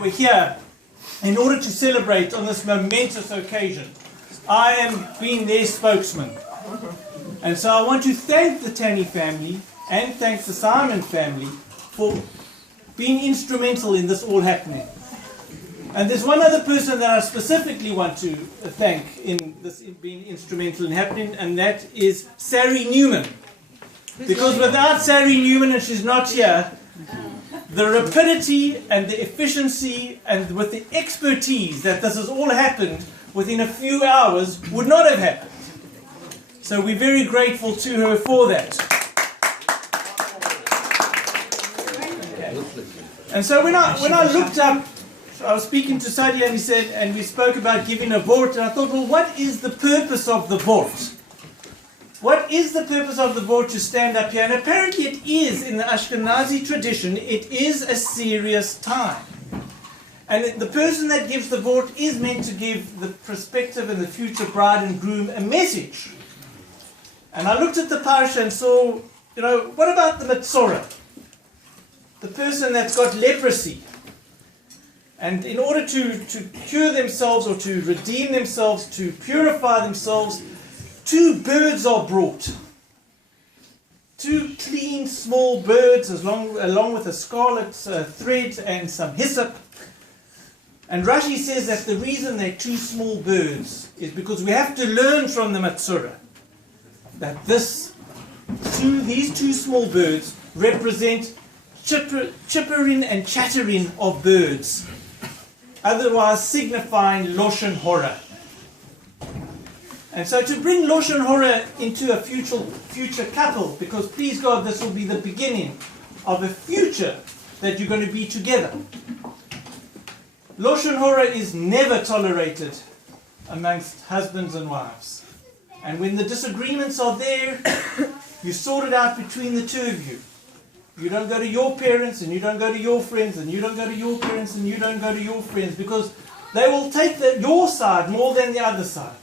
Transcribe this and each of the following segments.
We're here in order to celebrate on this momentous occasion. I am being their spokesman. And so I want to thank the Tanny family and thank the Simon family for being instrumental in this all happening. And there's one other person that I specifically want to thank in this being instrumental in happening, and that is Sari Newman. Because without Sari Newman, and she's not here, the rapidity and the efficiency and with the expertise that this has all happened within a few hours would not have happened. So we're very grateful to her for that. Okay. And so when I looked up, I was speaking to Saadia and he said, and we spoke about giving a Vort, and I thought, well, what is the purpose of the Vort? What is the purpose of the Vort to stand up here? And apparently it is, in the Ashkenazi tradition, it is a serious time. And the person that gives the Vort is meant to give the prospective and the future bride and groom a message. And I looked at the parasha and saw, what about the Metzora? The person that's got leprosy. And in order to cure themselves or to redeem themselves, to purify themselves, 2 birds are brought. 2 clean small birds along with a scarlet thread and some hyssop. And Rashi says that the reason they're 2 small birds is because we have to learn from the Metzora that these 2 small birds represent chippering and chattering of birds, otherwise signifying Lashon Hora. And so to bring Lashon Hora into a future couple, because please God, this will be the beginning of a future that you're going to be together. Lashon Hora is never tolerated amongst husbands and wives. And when the disagreements are there, you sort it out between the 2 of you. You don't go to your parents, and you don't go to your friends, and you don't go to your parents, and you don't go to your friends, because they will take your side more than the other side.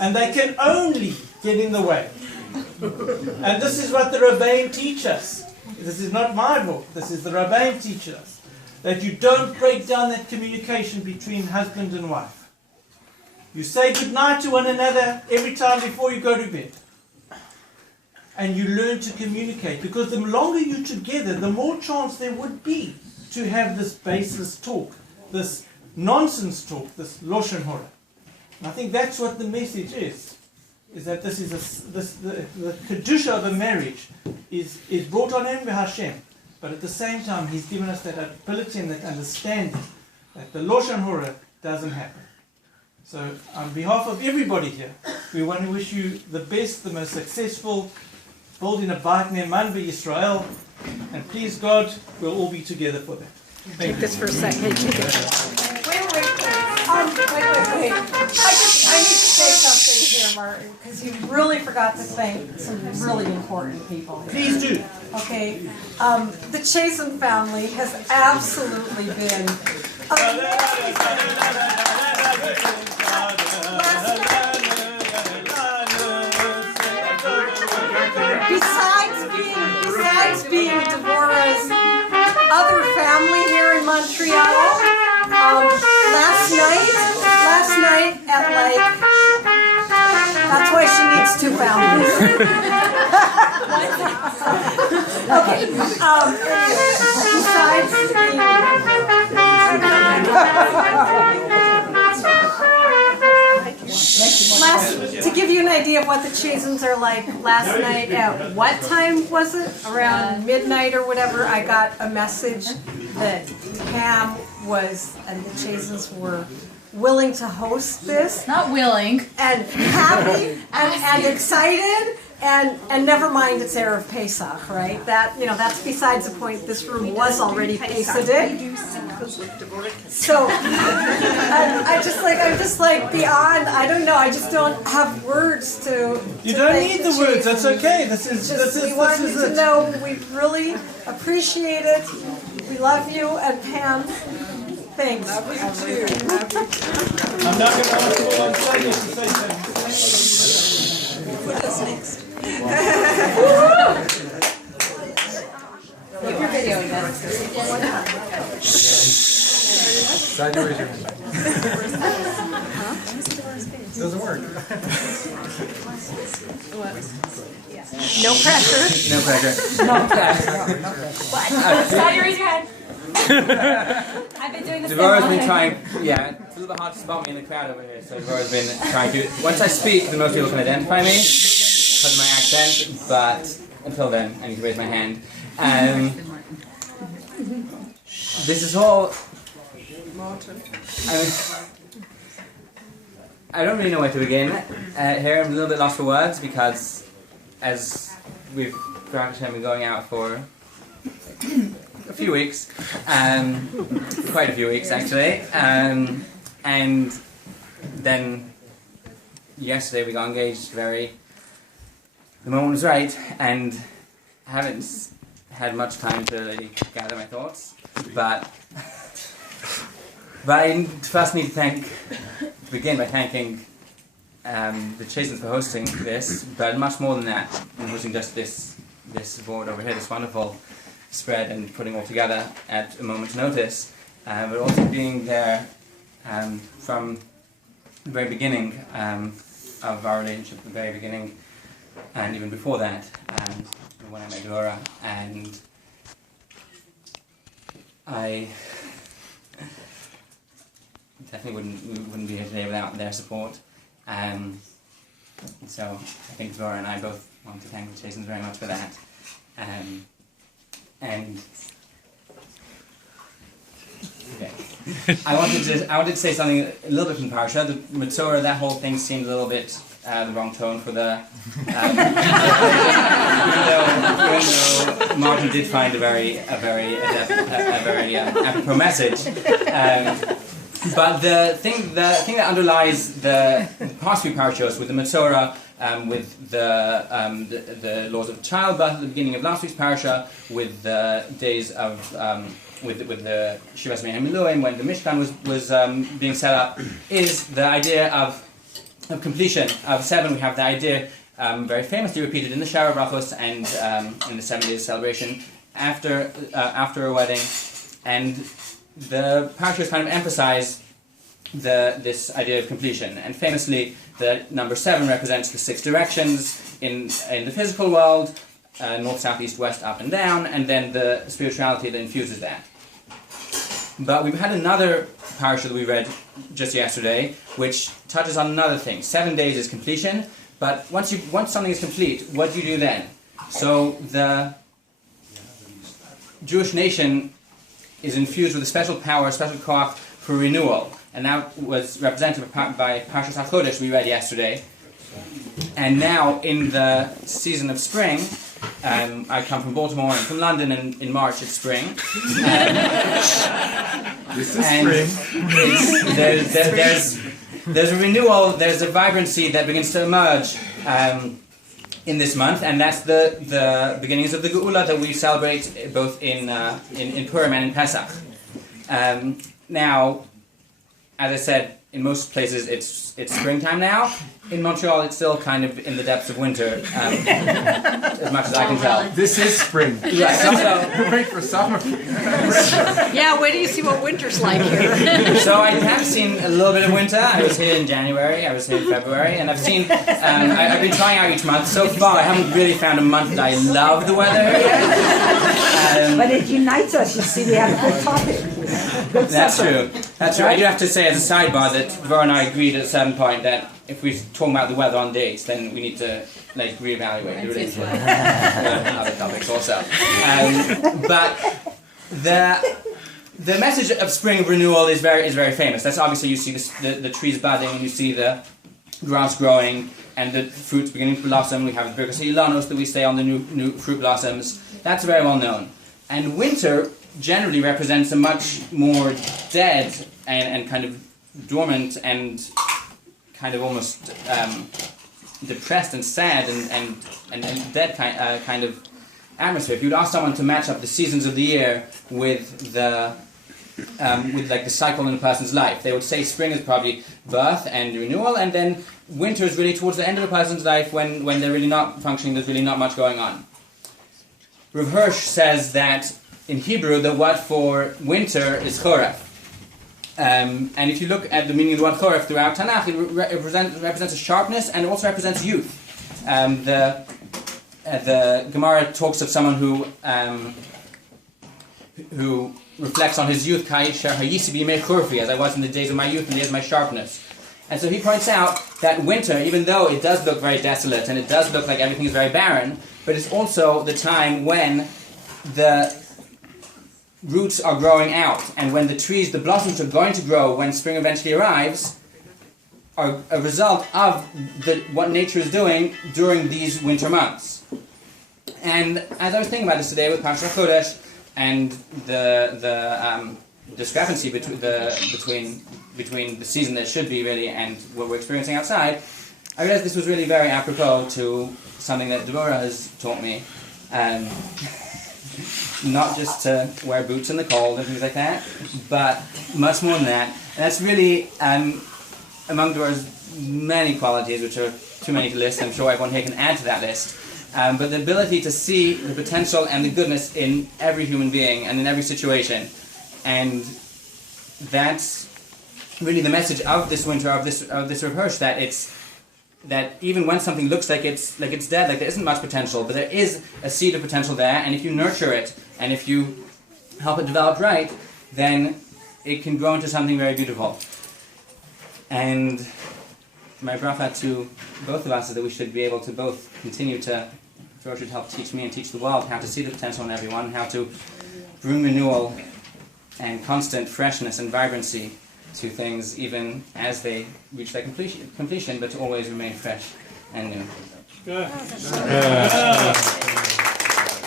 And they can only get in the way. And this is what the Rabbeim teach us. This is not my book. This is the Rabbeim teach us. That you don't break down that communication between husband and wife. You say goodnight to one another every time before you go to bed. And you learn to communicate. Because the longer you're together, the more chance there would be to have this baseless talk, this nonsense talk, this Lashon Hora. And I think that's what the message is that this is the kedusha of a marriage is brought on him by Hashem, but at the same time He's given us that ability and that understanding that the Lashon Hora doesn't happen. So on behalf of everybody here, we want to wish you the best, the most successful, building a Beit Ne'eman B'Yisrael, and please God, we'll all be together for that. Take this for a second. Wait. I need to say something here, Martin, because you really forgot to thank some really important people here. Please do. Okay, the Chazen family has absolutely been Besides being Devora's other family here in Montreal, last night at that's why she needs 2 families. Okay, to give you an idea of what the Chazens are like, last night at what time was it? Around midnight or whatever, I got a message that Pam and the Chazens were willing to host this. Not willing. And happy and excited. And never mind, it's Erev Pesach, right? That's besides the point. This room was already Pesach. So I'm just like beyond. I don't know. I just don't have words to. You don't need the words. That's okay. We want you to know we really appreciate it. We love you, and Pam. Thanks. Love you too. I'm not going to ask you on Saadia to say something. Put us next. Keep your video again. Saadia, raise your hand. Doesn't work. No pressure. No pressure. Saadia, raise your hand. I've been doing this. Devora's been trying, yeah, it's a little bit hard to spot me in the crowd over here, so Devora's been trying to, once I speak, then most people can identify me, because of my accent, but until then, I need to raise my hand. This is all, I don't really know where to begin. Here I'm a little bit lost for words, because as we've been going out for a few weeks, quite a few weeks actually, and then yesterday we got engaged the moment was right, and I haven't had much time to really gather my thoughts, but I first need to begin by thanking the Chasens for hosting this, but much more than that, than hosting just this board over here, this wonderful spread and putting all together at a moment's notice, but also being there from the very beginning of our relationship, the very beginning, and even before that, when I met Devora, and I definitely wouldn't be here today without their support. So I think Devora and I both want to thank the Chasens very much for that. And okay. I wanted to say something a little bit from Parsha. The Matzorah, that whole thing seemed a little bit the wrong tone for the. Even though Martin did find a very apropos message. But the thing that underlies the past few parashos with the Matzorah, with the laws of childbirth at the beginning of last week's parasha, with the days of with the Shivas Mehem Elohim, when the Mishkan was being set up, is the idea of completion of 7. We have the idea very famously repeated in the Shara Brachos and in the 7 days celebration after a wedding, and the parashas kind of emphasize this idea of completion, and famously the number 7 represents the 6 directions in the physical world, north, south, east, west, up and down, and then the spirituality that infuses that. But we've had another parasha that we read just yesterday, which touches on another thing. 7 days is completion, but once something is complete, what do you do then? So the Jewish nation is infused with a special power, a special koach for renewal. And that was represented by Parshas HaChodesh we read yesterday. And now, in the season of spring, I come from Baltimore and from London, and in March it's spring. This is spring. There's a renewal, there's a vibrancy that begins to emerge in this month, and that's the beginnings of the Geula that we celebrate both in Purim and in Pesach. Now, as I said, in most places it's springtime now. In Montreal, it's still kind of in the depths of winter, as much as I can tell. This is spring. Right. So, wait for summer. Yeah, wait till you see what winter's like here. So I have seen a little bit of winter. I was here in January, I was here in February, and I've seen, I've been trying out each month. So far, I haven't really found a month that I love the weather yet. But it unites us, you see, we have a good topic. Good That's supper. true. That's true. I do have to say as a sidebar that Devora and I agreed at a certain point that if we're talking about the weather on dates, then we need to reevaluate the relationship with other topics also. But the message of spring renewal is very famous. That's obviously, you see the trees budding, and you see the grass growing, and the fruits beginning to blossom. We have the Birkas Ilanos that we say on the new fruit blossoms. That's very well known. And winter generally represents a much more dead and kind of dormant and kind of almost depressed and sad and dead kind of atmosphere. If you would ask someone to match up the seasons of the year with the cycle in a person's life, they would say spring is probably birth and renewal, and then winter is really towards the end of a person's life when they're really not functioning, there's really not much going on. Rav Hirsch says that in Hebrew the word for winter is choref, And if you look at the meaning of the word choref throughout Tanakh, it represents a sharpness and it also represents youth. The Gemara talks of someone who reflects on his youth, as I was in the days of my youth and the days of my sharpness. And so he points out that winter, even though it does look very desolate and it does look like everything is very barren, but it's also the time when the roots are growing out, and when the trees, the blossoms are going to grow when spring eventually arrives, are a result of what nature is doing during these winter months. And as I was thinking about this today with Parshat Chodesh and the discrepancy between the season that should be really and what we're experiencing outside, I realized this was really very apropos to something that Devora has taught me. Not just to wear boots in the cold and things like that, but much more than that. And that's really among Devora's many qualities, which are too many to list. I'm sure everyone here can add to that list. But the ability to see the potential and the goodness in every human being and in every situation. And that's really the message of this winter, of this Hirsch, that even when something looks like it's dead, like there isn't much potential, but there is a seed of potential there, and if you nurture it, and if you help it develop right, then it can grow into something very beautiful. And my bracha to both of us is that we should be able to both continue to, George should help teach me and teach the world how to see the potential in everyone, and how to bring renewal and constant freshness and vibrancy to things even as they reach their completion, but to always remain fresh and new. Good.